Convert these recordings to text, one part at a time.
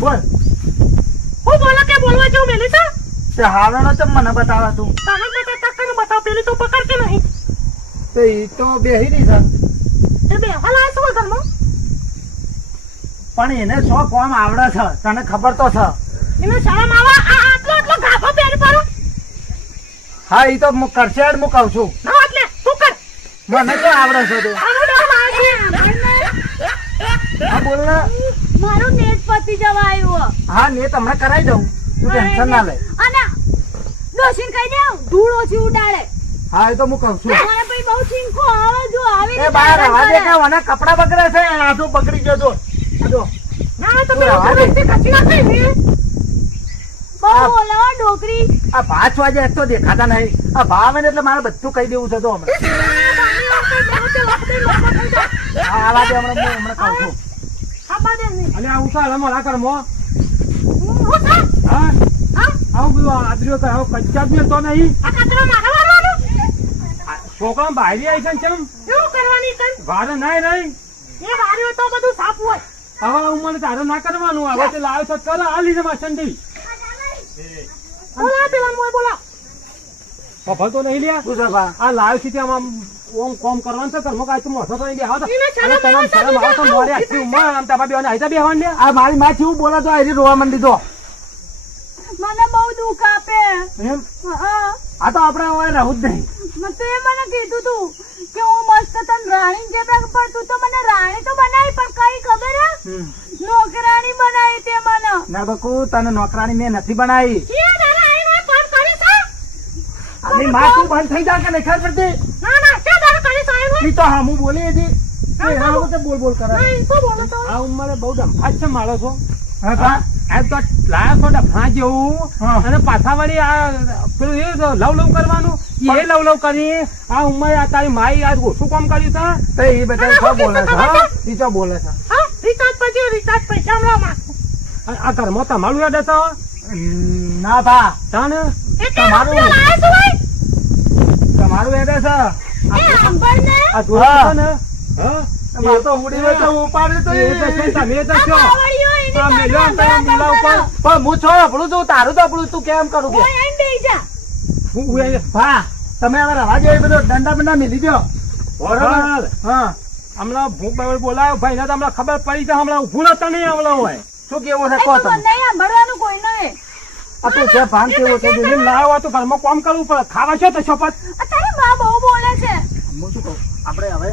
બોલ. હું બોલો કે બોલવા તે? મને બતાવા તું? બતાવ પેલી તો પકડ કે નહીં? તો ઈ તો બેહી રહી એ આ ઘરમાં પણ એને શું કોમ આવડે છે? તને ખબર તો છે. એને શરમ આવા આ આટલો આટલો હા ઈ તો કરશે જ હું કહું છું. ના મને તો આવડે છે તે? હા બોલ ને. મારું નેટ પતી જવા આવ્યું. હા ને તમને કરાવી દઉં. તું ટેન્શન ના લે. અને ડોશીને કહી દેવ ધૂળ ઓછી ઉડાડે. હા એ તો હું કહું છું. મારે પછી બહુ ચીંકો આવે જો આવી એ બહાર રવા દે કે મને કપડા બગડે છે આધું બગડી ગયો જો. આ ના તો પેલો રવા દે. વ્યક્તિ ખસી નાખે ને બહુ બોલે ડોકરી આ પાંચ વાગે તો દેખાતા નહીં. આ ભાવ એટલે મારે બધું કહી દેવું છે તો હમણાં. આવા હું છું? આવું બધું આદરીઓ કર આવું કચ્ચા જ નહીં આ કચરો મારે છોકરા છે કરવાની કઈ? વારે નાય નહીં એ વાર્યો તો બધું સાફ હોય. હવે ઉંમર તારે ના કરવાનું હવે તે લાવ છે કર આ લીધે માં સંડી બોલા બોલા. ખબર તો નહીં લ્યા છે આ લાવ છે ત્યાં ઓમ કોમ કરવાનું છે ઘરમાં કાંઈ તો મોઢો તો નહીં તો. અને તને શરમ આવે મોરે આખી ઉંમર આમ તમારે બેવાને આયતા બેહવાનું લ્યા. આ મારી માં કેવું બોલે તો હજી રોવા માંડી તો મને બહુ દુઃખ આપે. એમ? આ તો આપણે હવે રહું જ નહીં. મને મને કીધું તું કે હું મસ્ત તને રાણી પણ તું તો મને રાણી તો બનાવી પણ કઈ ખબર હે? નોકરાણી બનાવી તે મને. ના બકુ તને નોકરાણી મેં નથી બનાવી. અરે માં તું બંધ થઈ જા કે નહીં ખબર પડતી? ના, ના, ક્યાં દાદા કરી છે આઈને? ઈ તો હા હું બોલી હતી. બોલ બોલ કરે આ ઉંમરે બહુ ડંફાટ છે મારો છો હા ભા આ તો લાયો છો ડફા જેવું. અને પાછા વળી આ પેલું એ લવ લવ કરવાનું. એ લવ લવ કરી. આ ઉંમરે આ તારી માઈ આજ ઓછું કામ કર્યું છે તો એ બધા શું બોલે છે? હા? ઈ તો બોલે છે. હા? રિચાર્જ પછી રિચાર્જ પૈસા હમણાં માં. આ આ ઘરમાં તમારું યાદ હતો ના ભા. તાને? તમારું. તમારું એડે છે એ સાંભળ ને આ છે ને? હા? તમારે તો ઉડી હોય તો ઉપાડી તો એ તો તમે તો છો આ પાસે મેલો હંભળા ઉપર. પણ હું છો આપણું છું તારું તો આપણું તું કેમ કરું કે? ઓય બેહી જા. હું હું તમે હવે રવા જો બધો દંડા બંડા મિલી દો બરાબર. હા. હમણાં ભૂખ બાબત બોલાયો ભાઈ ના તો હમણાં ખબર પડી જાય હમણાં ઊભું નતા નહીં હમણાં હોય. શું કેવું છે કહો તમે? નહીં સાંભળવાનું કોઈ નહીં આ તું જે ભાન કેવું છે એમ ના હોય તો ઘરમાં કામ કરવું પડે. ખાવા છે તો શપથ. તારી માં બહુ બોલે છે. હું શું કહું? આપણે હવે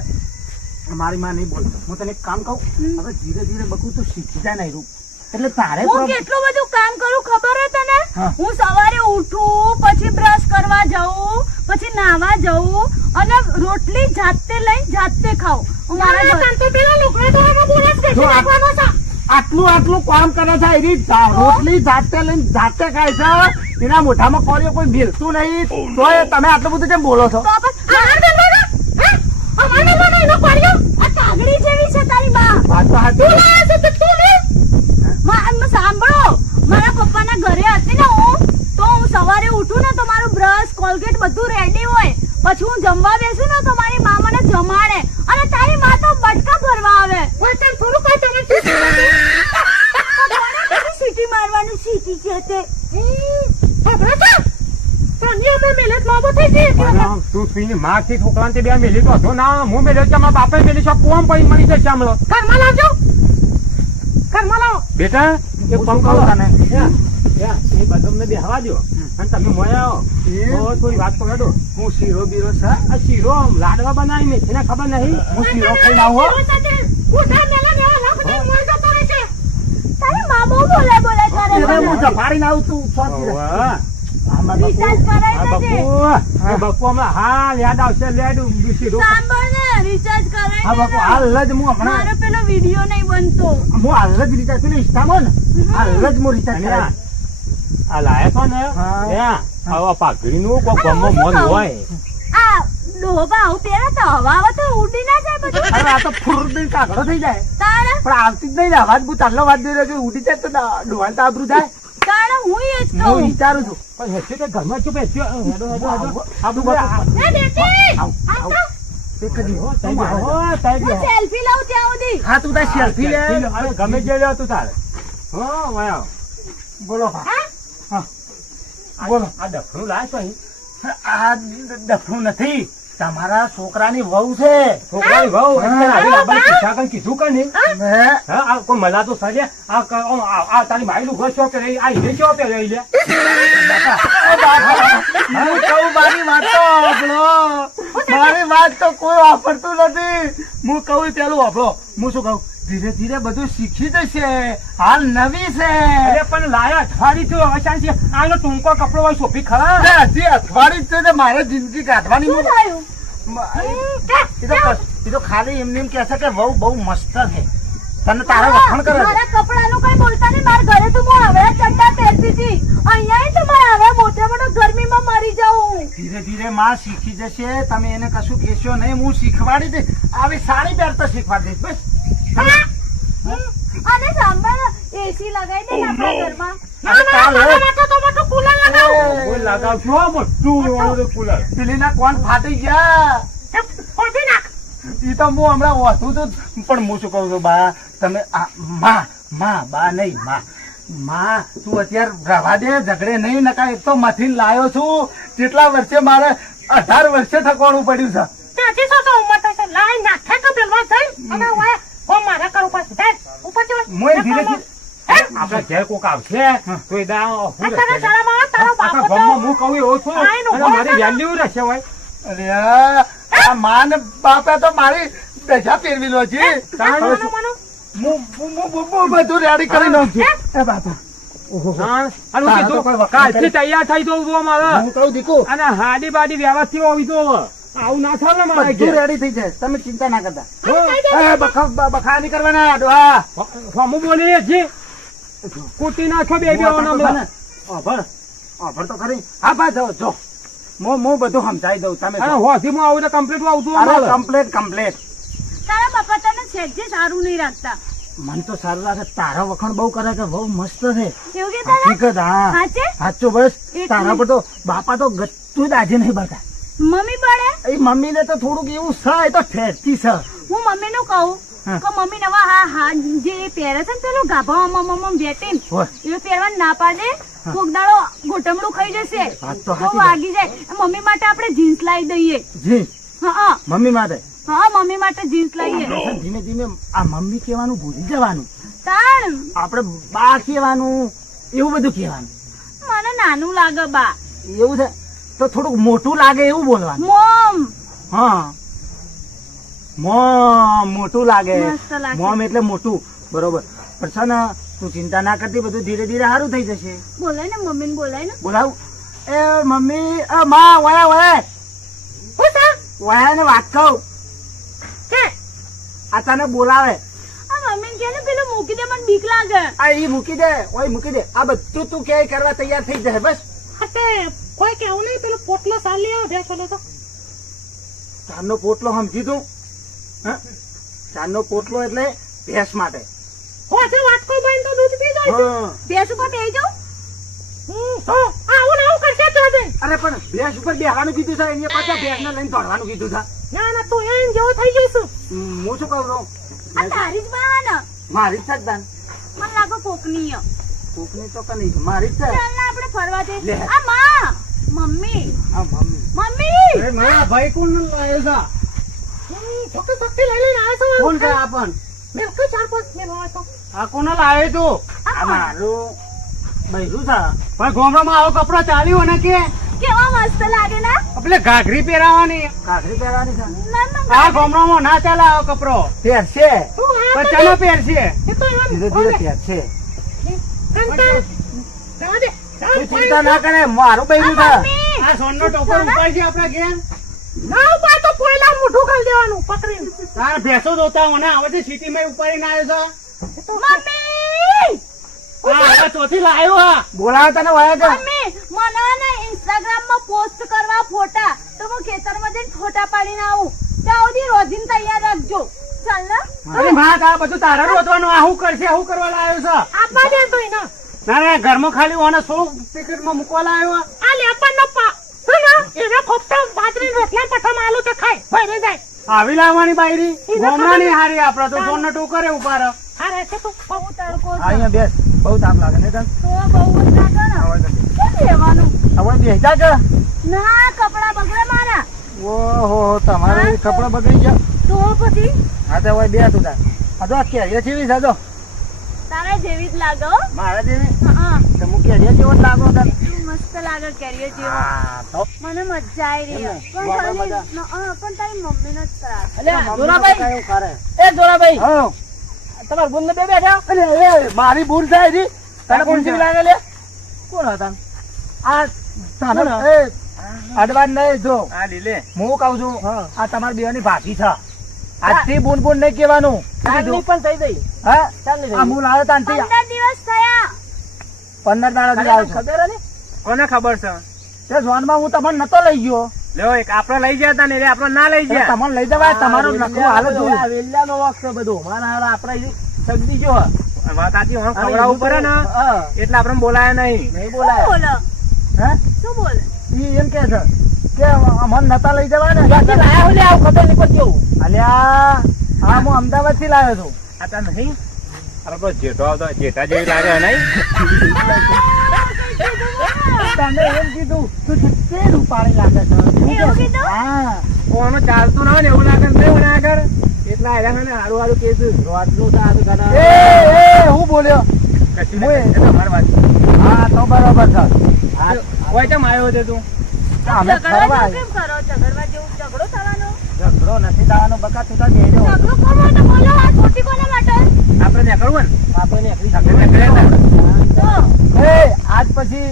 મારી માં નહીં બોલ. હું તને એક કામ કહું? હવે ધીરે ધીરે બકું તું શીખી જાય નહીં રૂપ એટલે તારે હું કેટલું બધું કામ કરું ખબર હે તને? હું. સવારે ઉઠું પછી બ્રશ કરવા જાઉં પછી નાવા જાઉં અને રોટલી જાતે લઈ જાતે ખાઉં. મારા ઘર- તને તો પેલા લોકોએ તો આમાં બોલે જ છે. આટલું આટલું કામ કરે છે એની રોટલી જાતે લઈને જાતે ખાય છે. એના મોઢામાં કોરીઓ કોઈ મિલતું નહીં. તો તમે આટલું બધું કેમ બોલો છો તો પછી આ હાર ધંધો છે? હે? આ મારે ધંધો એનો કર્યો? આ કાગડી જેવી છે તારી બા વાત તો હાચી તું લાયો છે તો તું લે. મા- આમ સાંભળો મારા પપ્પાના ઘરે હતી ને હું તો હું સવારે ઉઠું ને તો મારું બ્રશ કોલગેટ બધું રેડી હોય પછી હું જમવા બેસું ને તો મારી મા મને જમાડે અને તારી મા તો બટકા ભરવા આવે કોઈ તને થોડું કોઈ તમને શીખવાડે? કોને કીધું સીટી મારવાનું સીટી છે તે હમ, ખબર છે? તને અમે મેલેજ લાંબો થઈ જઈએ કે અને આમ તું પીને માં થી છોકરાને બે મેલી તો હતો ના. હું મેલ્યો છે મારા બાપે મેલી છો. કોમ પડી મળી જશે હમણાં. ઘરમાં લાવજો. ઘરમાં લાવો. બેટા એક કામ કરો તને? એ બદામને બેહવા દ્યો. અને તમે મોયા આવો. તો થોડી વાત પકડો. હું શીરો બીરો છે? આ શીરો આમ લાડવા બનાવી મેં. એને ખબર નહીં? હું શીરો ખાઈને આવું હો. ઉઠા મેલા મેલા લાખ દે મોય જતો રહે છે તારી મા બોલે બોલે કરે હું. જફાડીને આવું છું બકુ. હમણાં હાલ યાદ આવશે લેડ શીરો સાંભળ ને રિચાર્જ કરાઈ હા દે બકુ હાલ જ હું હમણાં મારો પેલો વિડિયો નહીં બનતો. હું હાલ જ રિચાર્જ ઇન્સ્ટામાં ને. હાલ જ હું રિચાર્જ અને આ લાયા છો ને? હા. કોક ગમો મન હોય. આ ડોબા આવું પહેરે તો હવા તો ઉડી ના જાય બધું. અરે આ તો ફૂરદીન કાગડો થઈ જાય. તારે? પણ આવતી જ નહીં ને અવાજ બહુ તારલો વાત દઈ રહ્યો ઉડી જાય તો ડોહાન તો આબરું થાય તારે હું એ જ કહું. વિચારું છું. પણ તે ઘરમાં ચૂપ હેડો હેડો હેડો. બધું આવ. સેલ્ફી લઉં ત્યાં સુધી. હા તું તાર સેલ્ફી લે. ગમે જે તું તારે. હો વાયો. બોલો. હા? બોલો. આ ડફણું લાય તો આ ડફું નથી. તમારા છોકરાની વહુ છે. છોકરાની વહુ? પૂછા કીધું કે નહીં? હે? હા, કોઈ મલા તો સજે. આ આ તારી માયલું ઘર શોપે રહી આ ઈને છો કે રહી લે. હું કહું મારી વાત તો આપણો મારી વાત તો કોઈ વાપરતું નથી. હું કહું પેલું વાપરો. હું શું કહું? ધીરે ધીરે બધું શીખી જશે. હાલ નવી છે. અરે પણ લાયા અઠવાડિયું થયું, હવે શાંતિ. આનો ટૂંકો કપડો હોય સોફી ખરા? હજી અઠવાડિયું છે મારે જિંદગી કાઢવાની શું થયું? એ તો કશ- એ તો ખાલી એમને એમ કહે કે વહુ બહુ મસ્ત છે. તને તારા વખાણ કરે મારા કપડાનું કઈ બોલતા નહીં. મારા ઘરે તો હું હવે ચડ્ડા પહેરતી હતી. અહીંયા તો મારે હવે મોટા મોટા ગરમીમાં મરી જાઉં ધીરે ધીરે માં શીખી જશે. તમે એને કશું કહેશો નહીં. હું શીખવાડી દઈશ આવી સાડી પહેરતા શીખવાડી દઈશ બસ. અને સાંભળ એસી લગાવી દે આપણા ઘરમાં. પણ હું શું કઉ છું બા તમે માં માં બા નહીં માં. માં તું અત્યારે રવા દે ઝઘડે નહીં નકા એક તો મથી લાયો છું. કેટલા વર્ષે મારે અઢાર વર્ષે થકવાનું પડ્યું છે. ઓ મારા કર ઉપર સીધા ઉપર જવા. મોય ધીરે ધીરે આપણા ઘેર કોક આવશે? તો એ દા હું તને રહેશે? તારો આખા બાપો હું કહું એવો છું? અને મારી વેલ્યુ રહેશે હોય અરે આ બાપે તો મારી દશા? હું- હું- બધું રેડી કરી એ બાપા. તૈયાર થઈ જવું મારે હું કહું દીકુ. અને હાડી બાડી વ્યવસ્થિત હોવી તો આવું ના થાય ને મારે ઘેર. રેડી થઈ જાય. તમે ચિંતા ના કરતા. બખા બખા નહીં કરવાના ડોહા. હમું બોલી જી કૂટી નાખો બે બે ઓના અભળ અભળ તો ખરી. હા બા જો જો. હું હું બધું સમજાઈ દઉં. તમે. હોથી હું આવું તો કમ્પ્લીટ આવતું અરે. કમ્પ્લેટ કમ્પ્લેટ તારા બાપા તને સારું નહીં રાખતા. મન તો સારું લાગે તારા વખાણ બહુ કરે કે બહુ મસ્ત છે. હકીકત હા. સાચું બસ. તારા પર તો બાપા તો ગતું જ આજે નહીં બતા. મમ્મી પડે? એ મમ્મીને તો થોડુંક એવું છે એ તો ફેરતી છે હું મમ્મીનું કહું કે મમ્મી નવા હા હા જે પહેરે છે ને પેલું ગાભા મમ વેટીન હોય. એ પહેરવાનું ના પાડે કોક ગોટમડું ખાઈ જશે. તો વાગી જાય. મમ્મી માટે આપણે જીન્સ લાવી દઈએ. જીન્સ? હા હા. મમ્મી માટે? હા મમ્મી માટે જીન્સ લાવીએ ધીમે ધીમે આ મમ્મી કહેવાનું ભૂલી જવાનું. તાણ. આપણે બા કહેવાનું એવું બધું કહેવાનું. મને નાનું લાગે બા. એવું છે? તો થોડુંક મોટું લાગે એવું બોલવાનું. મોમ. હા. મોમ મોટું લાગે. મોમ એટલે મોટું. બરોબર. પણ છે ને તું ચિંતા ના કરતી બધું ધીરે ધીરે સારું થઈ જશે. બોલાય ને મમ્મી ને બોલાય ને. બોલાવ. એ મમ્મી અ માં વયા વયા. વયા ને વાત કહું. આ તને બોલાવે. પેલું મૂકી દે મને બીક લાગે. આ ઈ મૂકી દે ઓય મૂકી દે. આ બધું તું ક્યાંય કરવા તૈયાર થઈ જાય બસ. કોઈ કેવું નહીં પેલો પોટલો સાલી આવ ભેંસો લે તો. ચાંદનો પોટલો સમજી તું હા? ચાંદનો પોટલો એટલે ભેંસ માટે. હોજે વાટકો બન તો દૂધ પી જાય ભેંસ ઉપર બેહી જાઉં? હમ, તો આવું ને આવું કરશે તો અરે પણ ભેંસ ઉપર બેહવાનું કીધું છે એને પાછા ભેંસને લઈને દોડવાનું કીધું છે. ના ના તું એમ જેવો થઈ જઈશું. હું શું કહું છું? તારી જ મારી જ મને લાગો કોકની. કોકની તો કે નહીં મારી જ આપણે ફરવા જઈએ. લે. આ માં! મમ્મી. હા મમ્મી. મમ્મી! ભાઈ કોણ લાવ્યો હમ, છોકરી છોકરી લઈ લઈને આવ્યો છે? કોણ છે આપણ મેં કઈ ચાર પાંચ મેં આવે તો આ કોને લાવ્યો તું આ? મારું બૈરું છે. પણ ગોમડામાં આવો કપડો ચાલ્યો ને કે? કેવા મસ્ત લાગે ને? એટલે ઘાઘરી પહેરાવાની. ઘાઘરી પહેરવાની છે. આ ગોમડામાં ના ચાલે આવો કપડો. પહેરશે. પણ ચાલો પહેરશે. એ તો ધીરે ધીરે પહેરશે. દે તું ચિંતા ના કરે મારું બૈરું છે આ સોનનો ટોપર ઉપાડશે આપણા ઘેર. ના ઉપાય તો પોયલા મુઠું કરી દેવાનું પકડીને. તાર ભેંસો જોતા મને આવે તો સિટીમાં ઉપાડીને આવ્યો એ મમ્મી! છે આ હવે ચોથી લાવ્યો આ બોલાવે તને વાયા છે મમ્મી મને ને ઇન્સ્ટાગ્રામમાં પોસ્ટ કરવા ફોટા તો હું ખેતરમાં જઈને ફોટા પાડીને આવું. ત્યાં સુધી રોજીને તૈયાર રાખજો. ચાલ ને. અરે આ બધું તારા રોતવાનું આ હું કરશે હું કરવા લાવ્યો છે? આપવા દે તો એને. ના ના ઘરમાં ખાલી ઓને સો પેકેટમાં મૂકવા લાવ્યો આ. લેપન નો પા છે એને ખોપતા બાજરી રોટલા પઠમ આલુ તો ખાય ભરે જાય. આવી લાવવાની બાયરી? તો હારી આપડે તો જોન ટોકરે ઊભા રહો. હા રહેશે તું બહુ તડકો છે. અહીંયા બેસ. બહુ તાપ લાગે ને તને? તો બહુ લાગે ને. હવે કે લેવાનું હવે બેસ જા કે. ના કપડા બગડે મારા. ઓહો તમારે કપડા બગડી ગયા? તો પછી? હા તો હવે બે તું તાર આ તો કેરીઓ જેવી છે જો. તારા જેવી જ લાગો મારા જેવી? હા. તમે કેરીઓ જેવો લાગો તને? મસ્ત લાગે કેરીઓ જેવો. મને મજા આવી રહી પણ તારી હા, પણ તારી મમ્મીનો જ ત્રાસ અલ્યા, જોરાભાઈ. એવું કરે. એ જોરાભાઈ હા. તમાર ગુણ બે બેઠા? અરે એ મારી ભૂલ થાય રી. તને કોણ જેવી લાગે લે? કોણ હતા? આ તને એ. અડવાન નહીં જો. આ લીલે. હું કહું છું હા. આ તમારી બેવાની ભાભી છે આજથી બુન બુન નહીં કહેવાનું. પણ થઈ ગઈ. હા? ચાંદની આવે પંદર દિવસ થયા. પંદર દાડા થી ખબર ને? કોને ખબર છે? તે જોનમાં હું તમને નતો લઈ ગયો. લ્યો એક આપડે લઈ ગયા તા ને એટલે આપડે ના લઈ ગયા. તમને લઈ જવાય તમારો આ નખરું હાલ જ જોયું વેલ્યાનો વાંક છે બધો. મારા હાલ આપણે અહીં સગડી ગયો વાત સાચી હું ખવડાવવું પડે ને એટલે આપણે બોલાયા નહીં. નહીં બોલાય. બોલો? હે? શું બોલે? ઈ એમ કે છે કે અમને નતા લઈ જવા ને? ક્યાંથી લાયા હોય આવું ખબર નહીં પડતી અલ્યા હા હું. અમદાવાદથી લાવ્યો છું આ તા નહીં? બસ જેઠો આવતો જેઠા જેવી લાગે નહીં? તને એમ કીધું તું કેટલી રૂપાળી લાગે છે. હા. કોનો ચાલતું ના હોય ને એવું લાગે ને નહીં મને આગળ? એટલા હેરા ને હારું હારું કેસ. રોજનું તો આ ઘણા- એ એ હું બોલ્યો? કશું. નહીં, વાત. હા તો બરોબર છે. કોઈ કેમ આવ્યો છે તું? અમે ફરવા કેમ કરો? ઝઘડવા જેવું ઝઘડો થવાનો? ઝઘડો નથી થવાનો બકા તું બેહજો. ઝઘડો કરો તો બોલો આ ખોટી કોના માટે? આપણે કરવું ને? આપણે નીકળી તો? એ આજ પછી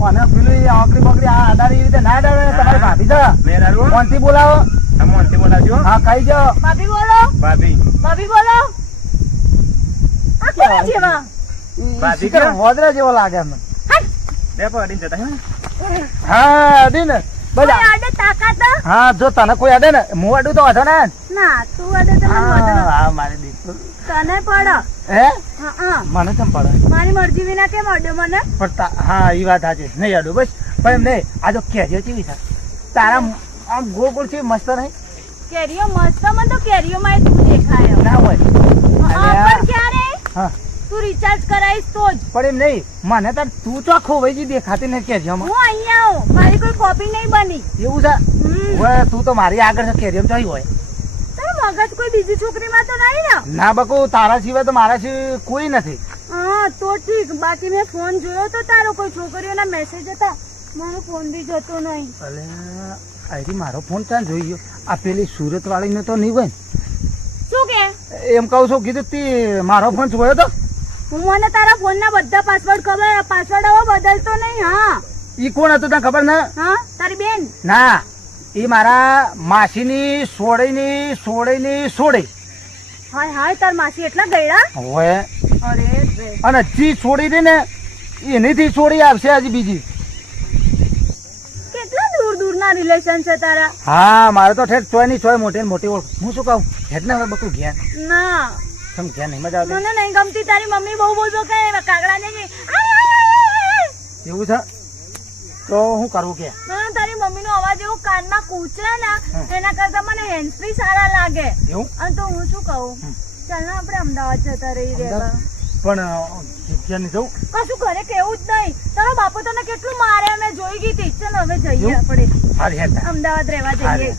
મને પેલી આકરી બકરી આ આધાર એવી રીતે ના અડાડે તમારી ભાભી છે મેં દારૂ કોણથી બોલાવો? તમે મોનથી બોલાવજો? હા કહી જો ભાભી બોલો. ભાભી. ભાભી બોલો. આ કોના જેવા? ભાભી કે વોદરા જેવો લાગે મને બે પડીને જતા હે? હા અડી ને બધા. આડે તાકાત? હા જો તને કોઈ આડે ને હું આડું તો વાંધો ને ના. તું આડે તો હા મારી દીકરી. તને પડો. હે? હા મને કેમ પડે? મારી મરજી વિના કેમ આડો મને? પણ હા એ વાત સાચી નહીં આડું બસ. પણ એમ નહીં આ જો કેરીઓ ચીવી છે? તારા આમ ગોળ ગોળ છે મસ્ત નહીં કેરીઓ મસ્ત મને તો કેરીઓમાં તું દેખાય. ના હોય. પણ ક્યારે? હા. તું રિચાર્જ કરાવીશ તો જ. પણ એમ નહીં મને તાર તું તો ખોવાઈ ગઈ દેખાતી ને કેરીઓમાં હું અહીંયા આવું મારી કોઈ કોપી નહીં બની. એવું છે. હવે તું તો મારી આગળ છે કેરિયમ જોઈ હોય. મગજ કોઈ બીજી છોકરીમાં તો નહીં ને? ના બકો તારા સિવાય તો મારા સિવાય કોઈ નથી. હા તો ઠીક. બાકી મેં ફોન જોયો તો તારો કોઈ છોકરીઓના મેસેજ હતા. મારો ફોન બી જતો નહીં. અલે આરી મારો ફોન ક્યાં જોઈ ગયો? આ પેલી સુરત વાળીને તો નહીં હોય શું કે? એમ કહું છું કીધું તી મારો ફોન જોયો તો? હું મને તારા ફોનના બધા પાસવર્ડ ખબર પાસવર્ડ હવે બદલતો નહીં હા. ઈ કોણ હતું તને ખબર ના? હા તારી બેન. ના એ મારા માસીની સોળીની સોળીની સોળે. હાય હાય તાર માસી એટલા ગયડા? હોય અરે અને હજી છોડી દે ને એનીથી છોડી આવશે હજી બીજી. કેટલા દૂર દૂરના રિલેશન છે તારા? હા મારે તો ઠેર ચોયની ચોય મોટી ને મોટી ઓળખ. હું શું કહું? હેડ ને હવે ગયા ના. ઘેર નહીં મજા આવતી? મને નહીં ગમતી તારી મમ્મી બહુ બોલ બોલ કરે કાગડા ને એવું છે? તો હું કરું કે? તારી મમ્મી નો અવાજ એવો કાનમાં કૂચરે ને એના કરતા મને હેન્ડ ફ્રી સારા લાગે. એવું? અને તો હું શું કહું. ચાલ ને આપણે અમદાવાદ જતા રહી રહેવા પણ જગ્યા ને જવું? કશું ઘરે કેવું જ નહીં. તારો બાપુ તને કેટલું મારે મેં જોઈ ગઈ હતી ચાલ હવે જઈએ આપણે. અમદાવાદ રહેવા જઈએ.